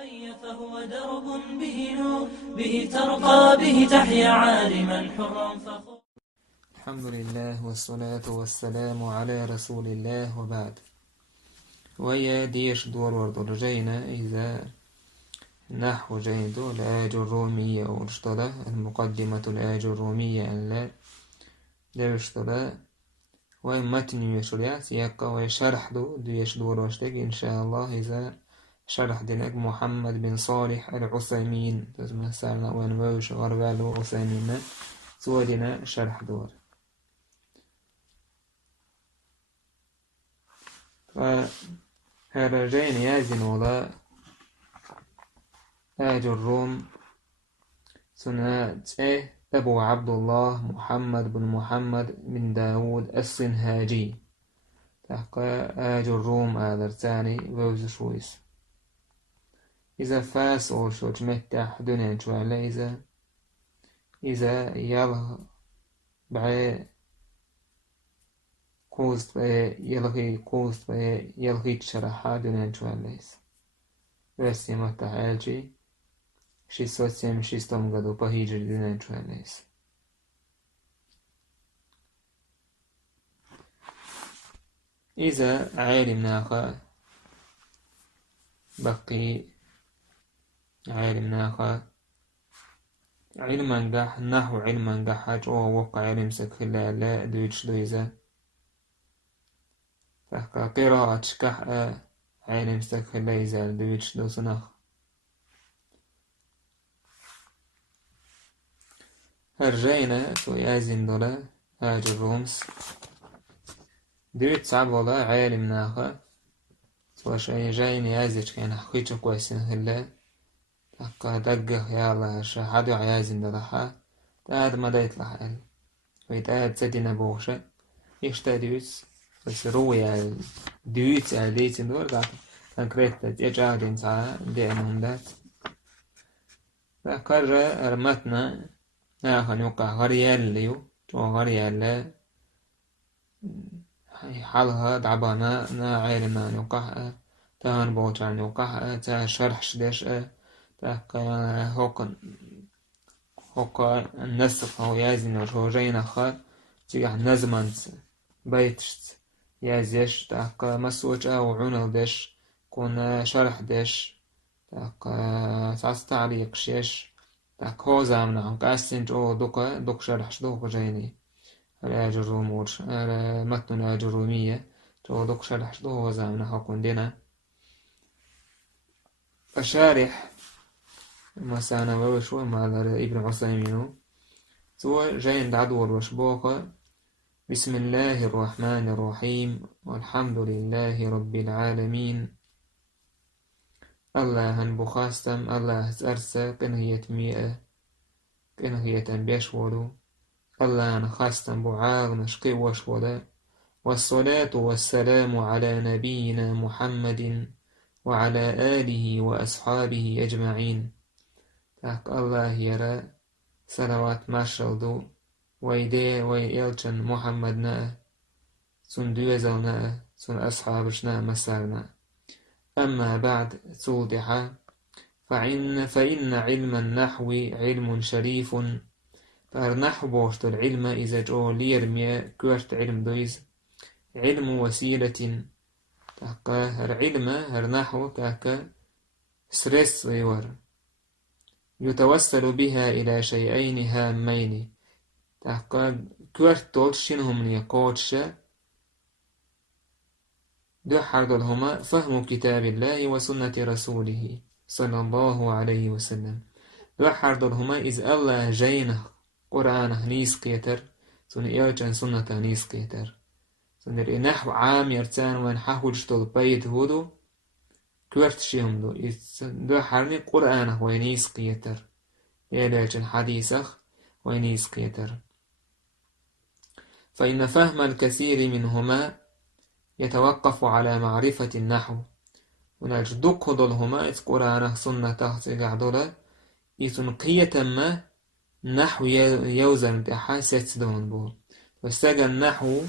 أخي فهو درب به نور، به ترقى به تحيا عالما حرا فخور. الحمد لله والصلاة والسلام على رسول الله وبعد. ويا ديش دور وردرجينا إذا نحو جيدو الآج الرومية ورشتلا المقدمة الآج الرومية أن لا درشتلا ومتن يشريات يقا وشرح ديش دور وشتك إن شاء الله إذا شرح دينك محمد بن صالح العثيمين تزمه سارنا وانوش غربالو عثيمين سودنا شرح دور. فهرجين يازن ولا آج الروم سنة أبو عبد الله محمد بن محمد بن داود الصنهاجي تحقى آج الروم آذرتاني بوز شويس إذا فاس أو شوش متح دونين شوالي إذا يلا بعي كوست يلغي كوست يلغي تشرحا دونين شواليس بس يمتح آلجي 676 году по хиджре дунен шуэлэйс. إذا عالمناها بقي عالمناها علما قح نحو علما قحاج أو وقع علم سكلا لا دويتش دويزا فحكا قراءة شكح علم سكلا إذا دويتش دو سنخ هرجينا تو يازن دولا هاج الرومس دويت صعب ولا عالم ناخا تو شاي جاين يازج كان حقيقة كويسين هلا تحقا دقق يا الله شاحدو عيازن دلحا تاد ما دا يطلع قال ويتاد سدينا بوغشة يشتا دويت بس رويا دويت ديتين دول قاعد كنكريتا تيجا دين ساعة دي انهم دات فكرر رمتنا ناخن يوقع غريال ليو تو غريال حالها دعبانا نا عيلنا يوقع تهان بوتان يوقع تا شرح شديش تا هوكا النسخ هو يازين وشوجين خا تيجح نزمانت بيتشت يازيش تا مسوج او عونل ديش كون شرح ديش تا ساس تعليق شيش تاك هو زامنا قاسين جو دوك شرحش دوك جيني الآج الرومورش متن الآج الرومية جو دوك شرحش دوك زامنا هاكون دينا الشارح مسانا ووشو مع ابن عثيمين سوى جين دعدور وشبوك بسم الله الرحمن الرحيم والحمد لله رب العالمين الله بخاستم الله أرسى كنهية مئة كنهية بيشولو الله خاستم بعاغ نشقي وشولا والصلاة والسلام على نبينا محمد وعلى آله وأصحابه أجمعين تاك الله يرى صلوات ماشلدو ويدي ويلچن محمدنا سن دوزلنا سن أصحابشنا مسارنا أما بعد توضح فإن علم النحو علم شريف فالنحو بوشت العلم إذا جو ليرمي كورت علم دويز علم وسيلة تاكا العلم النحو تاكا سرس غيور يتوصل بها إلى شيئين هامين تاكا كورت تولشنهم نيقوتش دو حردلهما فهم كتاب الله وسنة رسوله صلى الله عليه وسلم دو حردلهما إذ الله جينه قرآن نيس قيتر سن إيوجان سنة نيس قيتر سنر نحو عام يرتان وان حاولش تول بيت هودو كورت شيهم دو دو حرني قرآن وينيس قيتر يلاجن حديثخ وينيس قيتر فإن فهم الكثير منهما يتوقف على معرفة النحو ونجدق دولهما إذ قرآن سنة تغطي دولا يتنقية ما نحو يوزن تحاسة دون بو واستجى النحو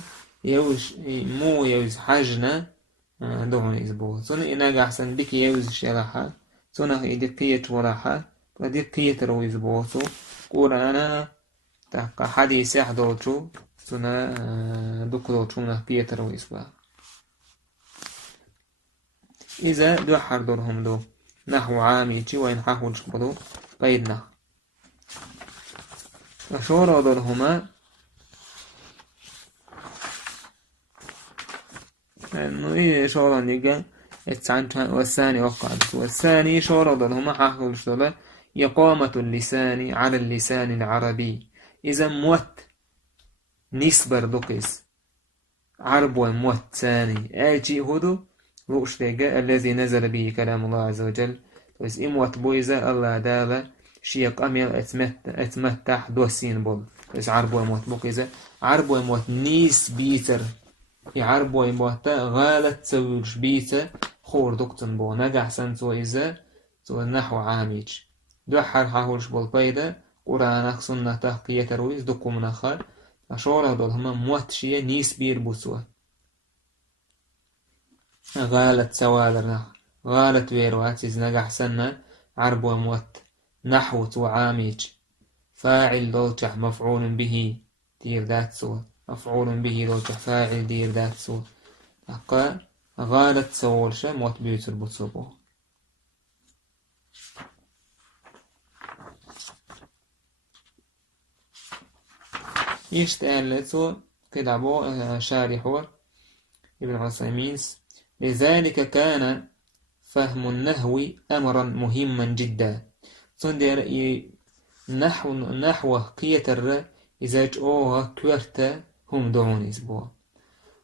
يوز مو يوز حاجنا دون إزبو سن إناج أحسن بك يوز شلحا سنة إدقية وراحة إدقية رويز بوتو قرآن تحقى حديث يحضوتو سنة دكتوتو نحقية رويز با إذا دو حردرهم دو نحو عاميتي وإن حاول شبدو بيدنا أشور درهما إنه إيه شورا نيجا والثاني وقعت والثاني شورا درهما حاول شبدو إقامة اللسان على اللسان العربي إذا موت نسبر دقيس عرب وموت ثاني آجي هدو رؤشتاق الذي نزل به كلام الله عز وجل بس إموت بويزة الله دالا شيق أميل أتمتح دوسين بول بس عرب وموت بوكيزة عرب وموت نيس بيتر عرب وموت غالت سويش بيتر خور دكتن بو نجح سنتو إذا تو النحو عاميج دو حرحاولش بول بيدا قرآن سنة تحقية رويز دكو منخر أشورة دول هما موت شيء نيس بير بوسوه غالت سوالر غالت ويروات إذ نجح سنة عرب وموت نحو وعاميج فاعل دوتح مفعول به دير ذات سوى مفعول به دوتح فاعل دير ذات سوى أقا غالت سوالشة موت بيوتر بوتسوبو يشتغلتو كدعبو شارحور ابن عثيمين لذلك كان فهم النحو أمرا مهما جدا صندر نحو قيتر إذا جاءوها كورتا هم دعون إسبوع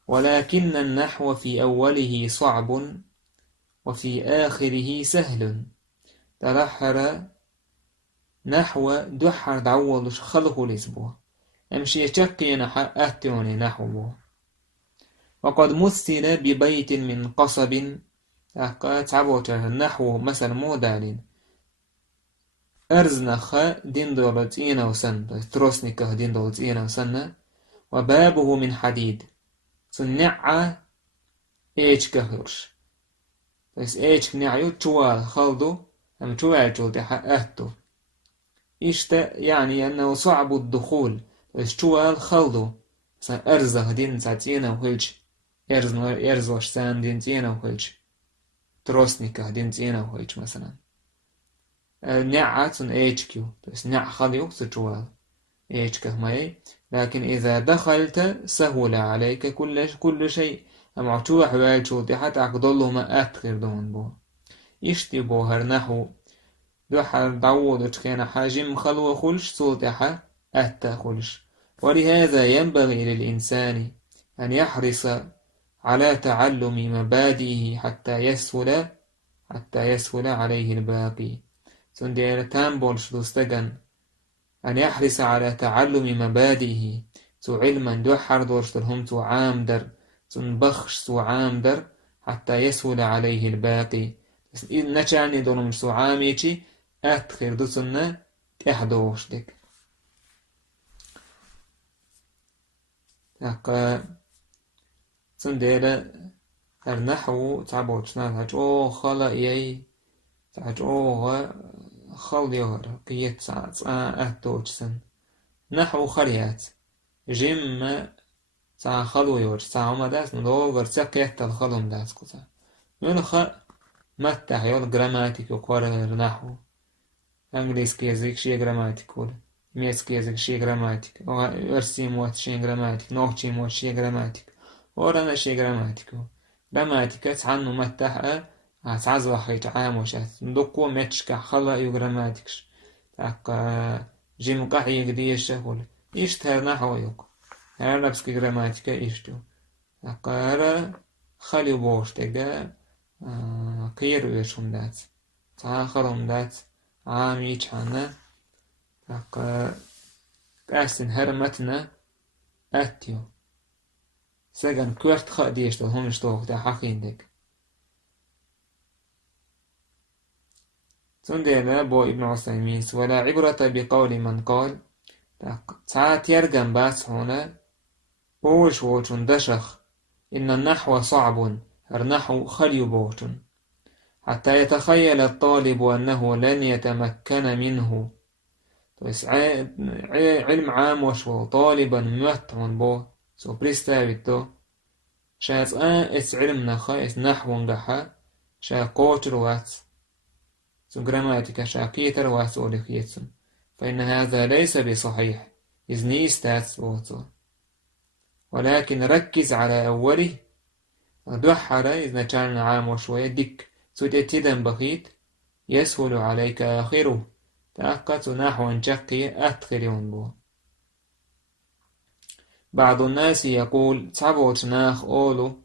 ولكن النحو في أوله صعب وفي آخره سهل ترحر نحو دحر دعوضش خلقه الإسبوع أمشي يشكي أتوني نحو بو وقد مثل ببيت من قصب تعبوتر نحو مثل مودالين أرزنخ دين دولت إينا وسن تروسنكه دين دولت إينا وسن وبابه من حديد سنعة إيش كهرش بس إيش نعيو توال خلدو أم توال جولد أهتو إيشت يعني أنه صعب الدخول بس توال خلدو أرزه دين ساتينا وهلج يرزوش سان دين تينا وهلج تروسنكه دين تينا وهلج مثلا نعة HQ بس نع خليو ستوال HK ماي لكن إذا دخلت سهل عليك كل شيء أما عطوة حوال شوتي حتى أقدله ما أتخر دون بو يشتي بو هرنحو دو حر دعوض كان حاجم خلو خلش صوتها أتا خلش ولهذا ينبغي للإنسان أن يحرص على تعلم مبادئه حتى يسهل عليه الباقي سندير تامبولش دوستغن أن يحرص على تعلم مبادئه تو علما دو حردورش هم تو عامدر تنبخش تو عامدر حتى يسهل عليه الباقي إن نشاني دونم سو عاميتي أتخير دو سنة تحدوش ديك سندير النحو تعبوش نالهاج أو خلا إيي تعج أو خل يهر قيت ساعة أهتوجسن نحو خريات جيم ساعة خلو يور ساعة ما داس ندور سكيت الخلم داس كذا يلخ متى يول جراماتيك وقرر نحو إنجليزي يزيك شيء جراماتيكول ميسكي يزيك شيء جراماتيك أو أرسي موت شيء جراماتيك نوتشي موت شيء جراماتيك ورنا شيء جراماتيكو جراماتيك عنه متى تعزوا حيت عاموشات ندقوا متشك خلا يجراماتكش تاق جيم قحي قديش هول يشتهر نحو يوك هربسكي جراماتيكا يشتو تاق خلي بوش تجا قير ويشون دات تاخرهم دات عامي تشانا تاق قاسن هرمتنا أتيو سجن كورت خديش هم يشتوه تا حقين دك سندير بو ابن عثيمين ولا عبرة بقول من قال ساعات يرجم باس هنا بوش ووشن دشخ إن النحو صعب النحو خلي بوشن حتى يتخيل الطالب أنه لن يتمكن منه. بس علم عام وشو طالبا متعن بو سو بريستاويتو شاس اس علم نخا اس نحو نجحا شا قوتر وات سو جراماتيكا شا كيتر وات أوليخيتسن، فإن هذا ليس بصحيح إذ نيستات ووتو، ولكن ركز على أوله دوحر إذا كان عام وشوية ديك سو تتدن بخيت يسهل عليك آخره تأقت نحو جقي أتخرون بو. بعض الناس يقول تعبوت ناخ أولو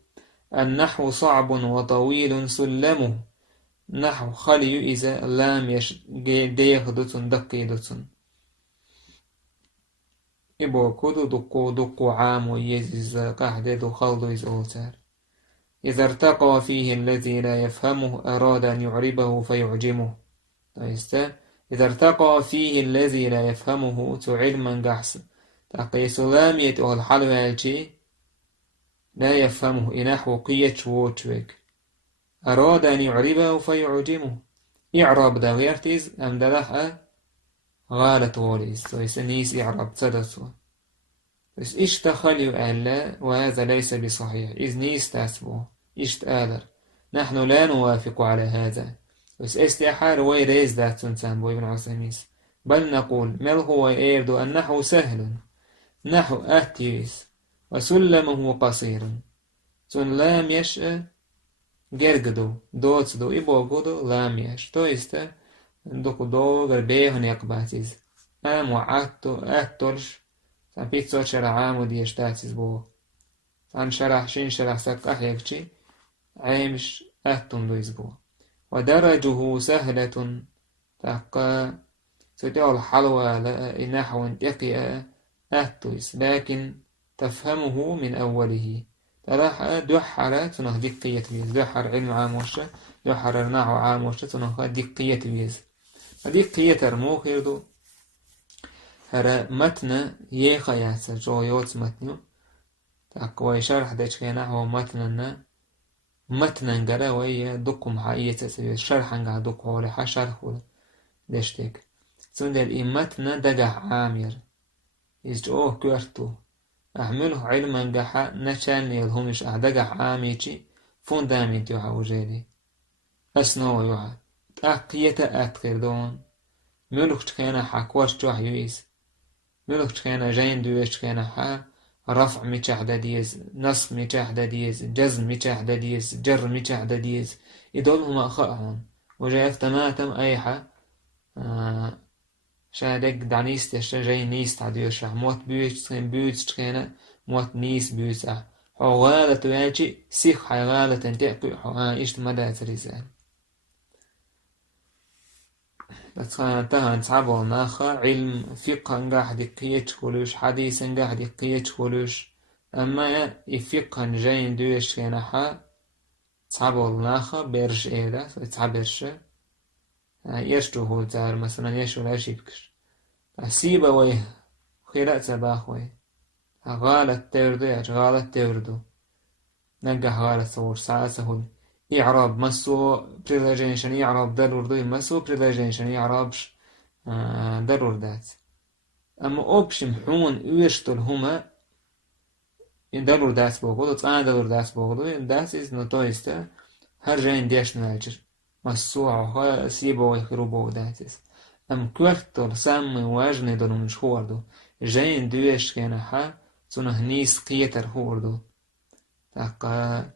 النحو صعب وطويل سلمه نحو خلي إذا لام يش ديخدتن دقيدتن إبو كدو دقو عام ويزيز قحدد خلدو إزولتار. إذا ارتقى فيه الذي لا يفهمه أراد أن يعربه فيعجمه. إذا ارتقى فيه الذي لا يفهمه تعلما قحس تقي سلامية أو الحلوة لا يفهمه إنحو قية ووتوك أراد أن يعربه فيعجمه. إعراب دا غيرتيز أم دلح غالة وليس نيس إعراب تدسو بس إيش تخلي ألا وهذا ليس بصحيح إذ نيس تاسبو إيش تآلر نحن لا نوافق على هذا بس استحار ويريز ذات سنسان ابن عثيميس بل نقول مل هو إيردو النحو سهل نحو أتيس وسلمه قصير سن لام يشأ جرجدو دوتسدو إبو قدو لام يش تويست دوكو دوغر بيهن يقباتيز أم وعاتو أتولش سان بيتسو شرع عامو ديشتاتيز بو سان شرح شين شرح سكح يكشي عيمش أتم دويز بو ودرجه سهلة تقى ستعل حلوة نحو انتقئ أتويس لكن تفهمه من أوله تلاح دوحر تنه دقية بيز دوحر علم عام وشة دوحر نحو عام وشة تنه دقية بيز دقية الموخيردو هرا متن يخا ياسر جو يوتس متنو تقوى شرح ديش نحو متنا قرا ويا دقم حقيقة تسوي شرحا قا دق ولا حشرح ولا دشتك سندر إمتنا دقع عامر إزجوه كورتو أحمله علما قحا نشان يلهمش أدقع عاميتي فوندامنت يوحا وجيلي أسنو يوحا تأقية أتقر دون ملوك تكينا حاكواش جوح يويس ملوك تكينا جين دويش تكينا حا رفع ميتشاحدة ديز نصب ميتشاحدة ديز جزم ميتشاحدة ديز جر ميتشاحدة ديز يدولهم أخاهم وجاء تماتم أيحا شادك دعنيست جاي نيست عديوشا موت بيوتش تخينا موت نيس بيوتش حوالة تواجي سيخ حيغالة تنتقي إيش مدى تريزان تهان تعبوا ناخا علم فقه قاعد قيتش كلوش حديثا قاعد قيتش كلوش أما فقه جاين دوش كيناحا تعبوا ناخا بيرش إيدا تعبرش يشتو هو تار مثلا يشو لا شيبكش سيبا ويه خيرات باخوي غالة تردو غالة تردو نقح غالة صور ساسهل إعراب مسو بريلاجينشن إعراب ضرور دوي مسو بريلاجينشن إعرابش ضرور دات أما أوبش محون ويشتل هما ضرور دات بوغدو تقان ضرور دات بوغدو دات إز نتويستا هر جاين ديش نالجر مسو عوها سيبا ويخيرو بوغ داتيس أم كورتل سامي واجني دونو مش خوردو جاين دويش كيناحا تونه نيس قيتر خوردو تاقا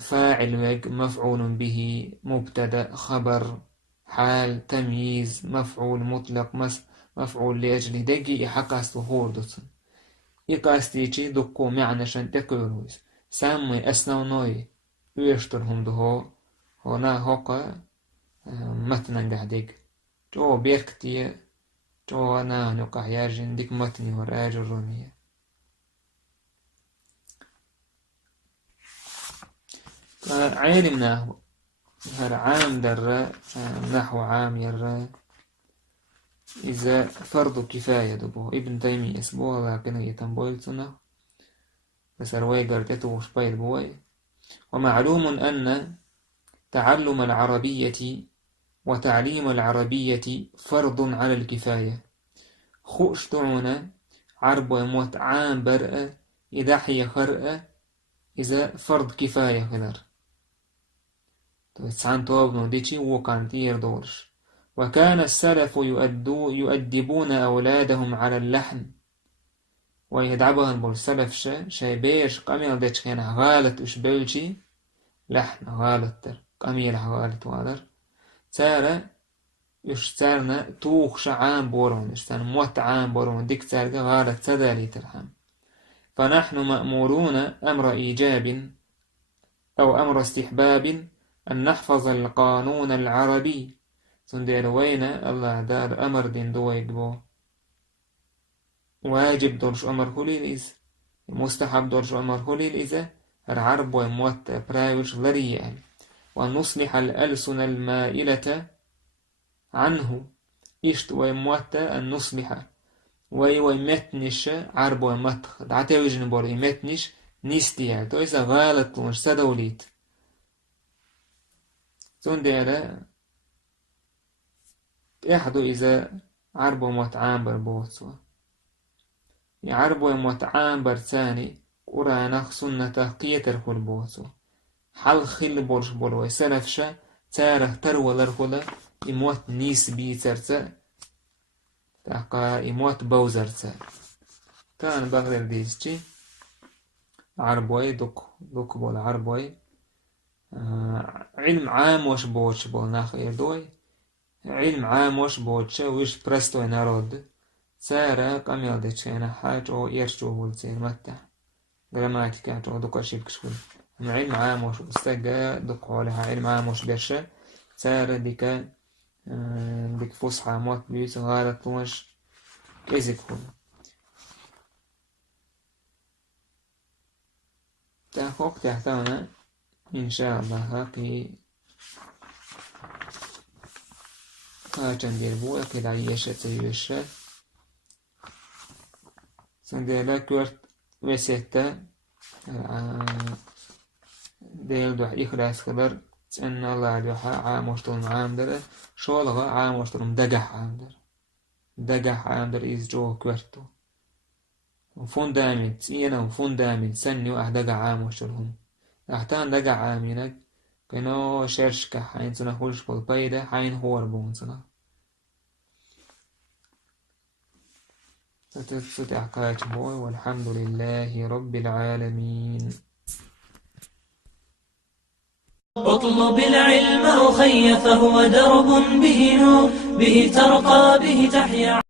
فاعل ويج مفعول به مبتدأ خبر حال تمييز مفعول مطلق مفعول لأجل دقي يحقاستو خوردوتن يقاستيجي دقو معنى شن تقورويس سامي أسنو نوي ويشترهم دهو هنا هوقا متنا قاعدك جو بيركتي جو أنا نقع ياجن ديك متني وراج الرومية علمنا هر عام در نحو عام ير إذا فرض كفاية دبو ابن تيمية اسبوع لكن يتنبويلتنا بس رواي قرتته وشبايل بوي. ومعلوم أن تعلم العربية وتعليم العربية فرض على الكفاية. خوش دعونا عرب وموت عام برأة إذا حي خرأة إذا فرض كفاية خلر تسعان توابنو ديشي وكان تير دورش. وكان السلف يؤدبون أولادهم على اللحن ويدعبهم بالسلف شايبيش قميل ديش خينا غالت اشبلشي لحن غالت قميل غالت وادر تارا يشترنا توخش عام بورون يشترنا موت عام بورون ديك تارا غالت تدالي ترحم. فنحن مأمورون أمر إيجاب أو أمر استحباب أن نحفظ القانون العربي. سندير وين الله دار أمر دين دويقبو واجب دورش أمر هولي الإز مستحب دورش أمر هولي الإز العرب وموت برايوش لريال. وأن نصلح الألسن المائلة عنه إشت وموت أن نصلح ويمتنش عرب ومتخ دعتي وجن بور يمتنش نيستيا تو إذا غالط ونش سدوليت سندير يحدو إذا عرب وموت عامبر بوتسوا يعرب وموت عامبر ثاني قرانخ سنة قيتر خل بوتسوا حل خل بورش بولو سلفشا تاره ترولر خلا يموت نيس بيترتا تاقا يموت بوزرتا كان بغدر ديسجي عربوي دوك بول عربوي علم عام وش بوش بول ناخير دوي علم عام وش بوش وش برستو نارود سارة قميل ديشينا حاج او يرشو بولتين متى جراماتيكا جو دوكا شيبكشول علم عام وش استجا دوكو لها علم عام وش برشا سارة ديكا ديك فصحى موت بيوت غالط وش كيزيك هون تاخوك تحتانا إن شاء الله هاكي هاچن دير بو اكيد عيشة تيوشة سنديلا كورت وسيتا ديل دوح إخلاص خبر ان الله دوحا عام وشترم عام در شولغا عام وشترم دقح عام در دقح عام در إز جو كورتو وفوندامين تسينا وفوندامين سنيو أحدقا عام وشترهم أحتان دقا عامينك كنو شرشكا حين سنة خلش بالبايدة حين هور بون سنة ستتفتح قايت بوي والحمد لله رب العالمين. اطلب العلم أخي فهو درب به نور به ترقى به تحيا